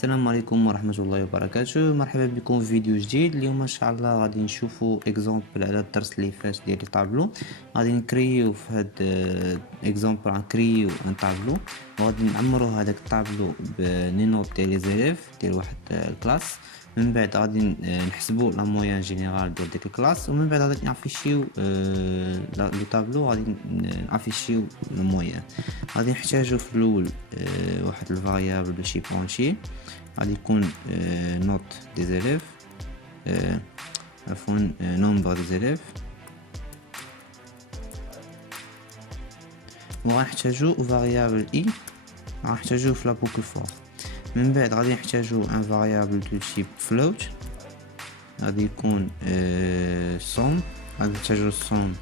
السلام عليكم ورحمة الله وبركاته. مرحبا بكم في فيديو جديد. اليوم ان شاء الله غادي نشوفوا اكزامبل على الدرس اللي فات ديال طابلو. غادي نكريو في هاد اكزامبل غنكريو ان طابلو وغادي نعمرو هذاك الطابلو بلي نوت ديال لي زيليف ديال واحد الكلاس. من بعد غادي نحسبوا لا مويان جينيرال ديال ديك الكلاس، ومن بعد غادي نافيشيو لو طابلو، غادي نافيشيو لو مويان. غادي نحتاجو في الاول واحد الفاريابل بشي بونشي، غادي يكون نوت دي زيليف، عفوا نومبر دي زيليف، وغنحتاجو فاريابل اي غنحتاجوه في لا بوكل فور. من بعد غادي نحتاجو ان فاريابل دو تيب فلوت، غادي يكون سوم، غادي نحتاجو سوم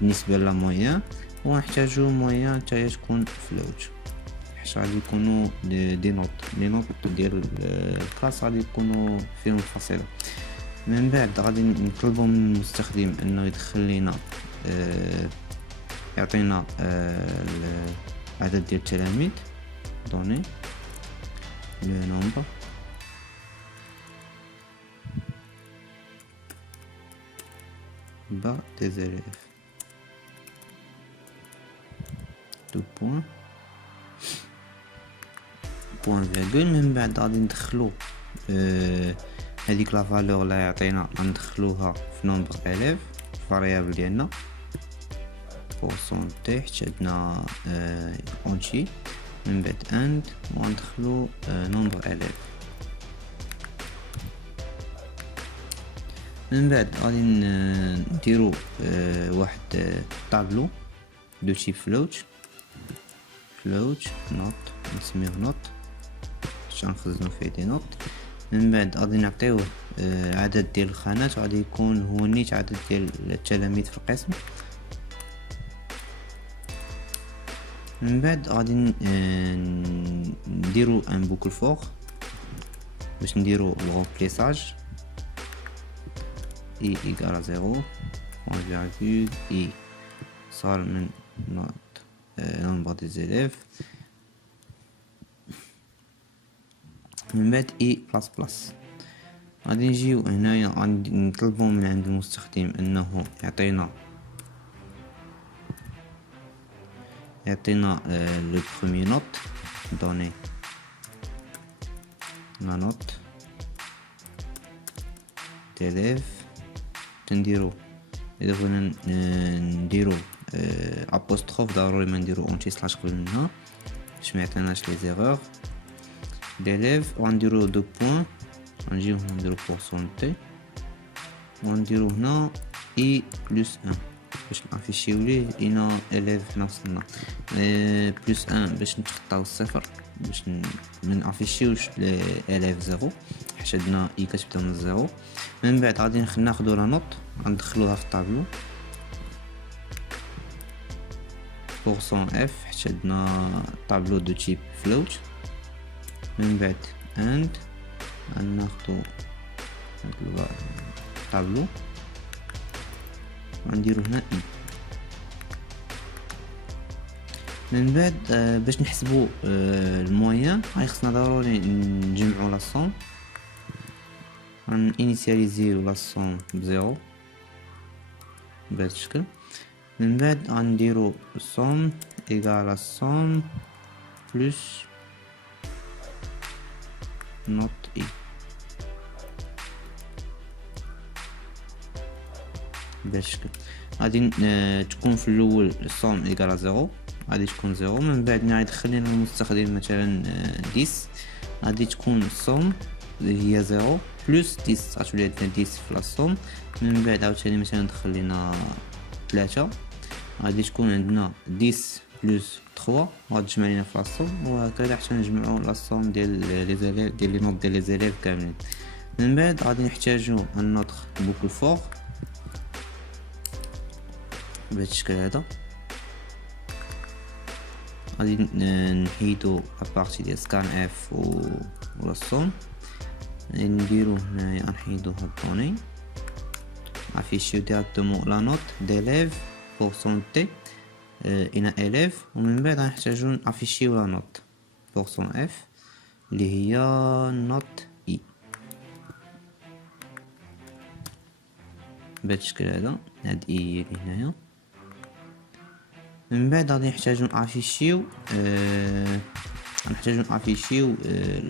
بالنسبه لا مويان، ونحتاجو مويان حتى تكون فلوت، حيت غادي يكونوا دي نوت ديال الكلاس غادي يكونوا فيهم فاصله. من بعد غادي نطلبوا من المستخدم انه يدخل لنا يعطينا العدد ديال التلاميذ، دوني لو نومبر با دي زيليف دو بوين فيرغول. من بعد غادي ندخلو هذيك لا فالور اللي يعطينا غندخلوها في نومبر اليف فاريابل ديالنا بورسونتي حيت عندنا اونتي. من بعد اند وغندخلو نومبر اليف. من بعد غادي نديرو واحد طابلو دو تيب فلوت نوت، نسميه نوت باش نخزنو فيه دي نوت. من بعد غادي نعطيوه عدد ديال الخانات، غادي يكون هو نيت عدد ديال التلاميذ في القسم. من بعد غادي نديرو ان بوكل فور باش نديرو الغومبليساج اي ايكال زيرو بوان فيرغول اي صار من نوت نومبر دي زيليف. من بعد اي بلاس غادي نجيو هنايا غادي نطلبو من عند المستخدم انه يعطينا لو بروميي نوت، دوني لا نوت ديليف. تنديرو اذا بغينا نديرو ابوستروف ضروري ما نديرو اونتي سلاش قبل منها باش ما يعطيناش لي زيرور ديليف. وغنديرو دو بوين، غنجيو هنا نديرو بورسونتي ونديرو هنا اي بلس ان باش نافيشيو ليه انا اليف هنا وصلنا بلس ان باش نتخطاو الصفر باش من افيشيوش لي اليف زيرو حيت عندنا اي كتبدا من الزيرو. من بعد غادي ناخدو لا نوت غندخلوها في الطابلو بورسون اف حيت عندنا طابلو دو تيب فلوت. من بعد اند غناخدو هاد الطابلو غنديرو هنا اي. من بعد باش نحسبو المويان خصنا ضروري نجمعو لا صوم، غنينيسياليزيو لا صوم بزيرو بهذا الشكل. من بعد غنديرو صوم ايكال صوم بلس نوت اي بهذا الشكل. غادي تكون في الاول الصوم ايكال زيرو، غادي تكون زيرو. من بعد ملي يدخل لنا المستخدم مثلا 10 غادي تكون الصوم اللي هي زيرو بلس 10 غتولي عندنا 10 في الصوم. من بعد عاوتاني مثلا دخل لنا 3 غادي تكون عندنا 10 بلس 3 غادي تجمع لينا في الصوم، وهكذا حتى نجمعوا لاصوم ديال لي زيليف ديال لي نوت ديال لي زيليف كاملين. من بعد غادي نحتاجو ان نوتر بوكل فور بهذا الشكل هذا. غادي نحيدو لابارتي ديال سكان اف ولا الصوم، نديرو هنايا نحيدو هاد الدوني افيشيو ديريكتومون لا نوت ديليف بورسونتي الى اليف. ومن بعد غنحتاجو نافيشيو لا نوت بورسون اف اللي هي نوت اي بهذا الشكل هذا. هاد اي هي اللي هنايا. من بعد غادي نحتاجو نافيشيو غنحتاجو نافيشيو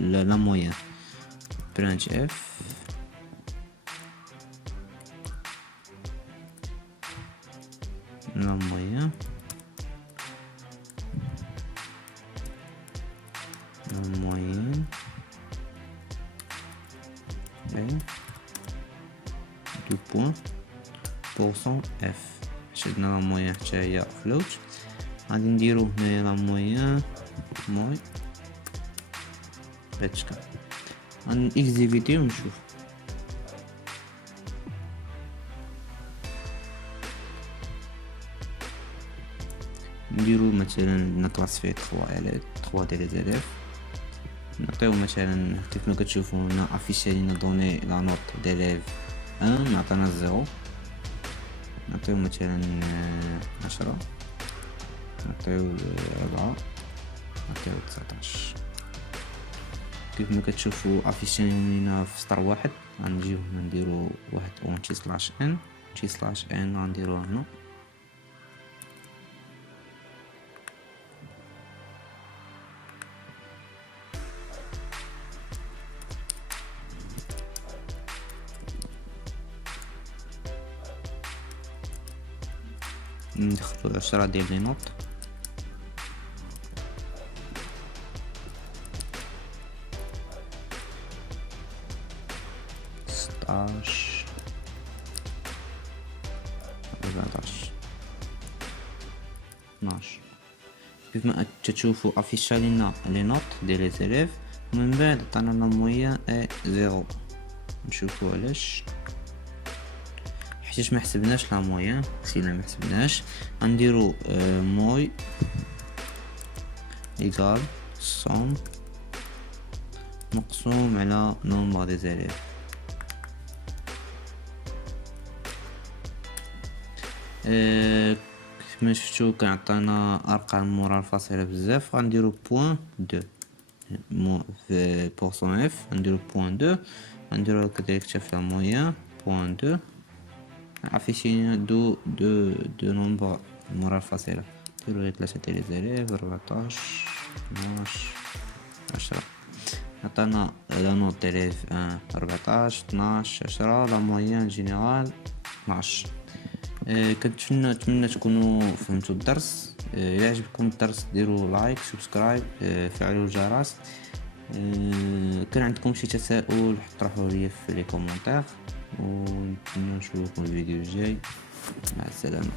لا مويان. برانش اف لا مويان moyenne est 2 points pourcent f. شدنا لا مويان حتى هي فلوت. غادي نديرو هنايا لا مويان موي بهاد الشكل. غنكزيكوتيو ونشوف. نديرو مثلا عندنا كلاسيفي 3 على 3 ديال لي زيليف. نعطيو مثلا كيف ما كتشوفوا هنا افيشي لينا دوني لا نوت ديليف 1 نعطينا 0. نعطيو مثلا 10 نعطيو 4 نعطيو 19. كيف ما كتشوفوا افيشي لينا في سطر واحد. غنجيو هنا نديرو واحد اونتي سلاش ان تي سلاش ان غنديرو هنا. ندخلو 10 ديال لي نوت. ستاش 14 12. كيف ما تشوفوا افيشا لينا لي نوت ديال لي زيليف. ومن بعد عطانا لا مويان اي 0. نشوفوا علاش حيت ما حسبناش لا مويان. سينا ما حسبناش. غنديرو موي ايكال صوم مقسوم على نومبر دي زيليف. كيف ما شفتو كنعطينا ارقام مورا الفاصله بزاف. غنديرو بوين 2 في بورسون اف. غنديرو بوين 2. غنديرو كذلك حتى في لا مويان بوين 2. عافيتينا دو نومبر مورا الفاصلة. نديرو غير 3 ديال لي زيليف 14 12 10. عطانا لا نوت ديال 14 12 10. لا مويان جينيرال 12. كنتمنى تكونوا فهمتوا الدرس. الا عجبكم الدرس ديروا لايك سبسكرايب فعلوا الجرس. كان عندكم شي تساؤل طرحوه لي في لي كومونتير. ونتمنى نشوفكم الفيديو الجاي. مع السلامه.